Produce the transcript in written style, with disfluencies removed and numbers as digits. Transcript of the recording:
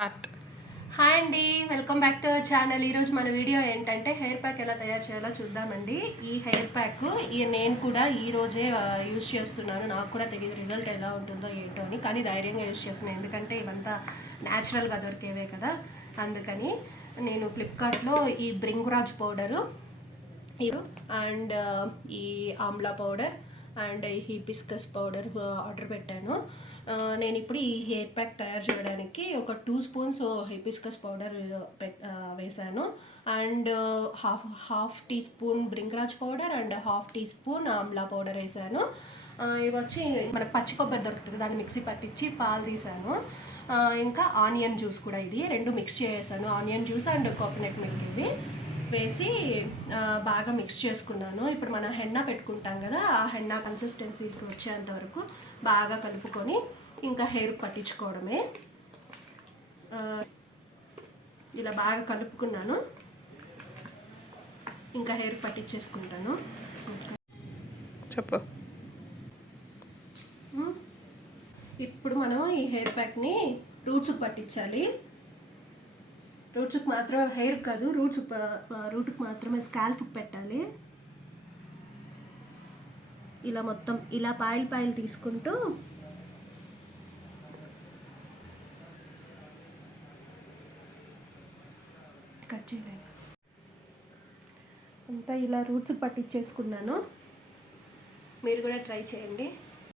Hi అండి, welcome back to our channel. ఈరోజు మన వీడియో ఏంటంటే హెయిర్ ప్యాక్ ఎలా తయారు చేయాలో చూద్దామండి. ఈ హెయిర్ ప్యాక్ నేను కూడా ఈరోజే యూజ్ చేస్తున్నాను. నాకు కూడా తెలియదు రిజల్ట్ ఎలా ఉంటుందో ఏంటో అని, కానీ ధైర్యంగా యూజ్ చేస్తున్నాను. ఎందుకంటే ఇవంతా న్యాచురల్గా దొరికేవే కదా, అందుకని నేను ఫ్లిప్కార్ట్లో ఈ బ్రింగ్రాజ్ పౌడరు అండ్ ఈ ఆమ్లా పౌడర్ అండ్ ఈ హిబిస్కస్ పౌడర్ ఆర్డర్ పెట్టాను. నేను ఇప్పుడు ఈ హెయిర్ ప్యాక్ తయారు చేయడానికి ఒక 2 స్పూన్స్ హిబిస్కస్ పౌడర్ వేసాను and half teaspoon bhringraj powder and half teaspoon amla powder వేసాను. ఇవి వచ్చి మనకు పచ్చి కొబ్బరి దొరుకుతుంది, దాన్ని మిక్సీ పట్టించి పాలు తీసాను. ఇంకా ఆనియన్ జ్యూస్ కూడా, ఇది రెండు మిక్స్ చేసాను. Onion juice and coconut milk ఇవి వేసి బాగా మిక్స్ చేసుకున్నాను. ఇప్పుడు మనం హెన్నా పెట్టుకుంటాం కదా, ఆ హెన్నా కన్సిస్టెన్సీకి వచ్చేంత వరకు బాగా కలుపుకొని ఇంకా హెయిర్ పట్టించుకోవడమే. ఇలా బాగా కలుపుకున్నాను, ఇంకా హెయిర్ పట్టించేసుకుంటాను. చెప్పు. ఇప్పుడు మనం ఈ హెయిర్ ప్యాక్ని రూట్స్కి పట్టించాలి. రూట్స్కి మాత్రమే, హెయిర్ కాదు, రూట్కి మాత్రమే, స్కాల్ఫ్కి పెట్టాలి. ఇలా మొత్తం ఇలా పాయలు తీసుకుంటూ కట్ చేయాలి. అంతా ఇలా రూట్స్ పట్టించేసుకున్నాను. మీరు కూడా ట్రై చేయండి.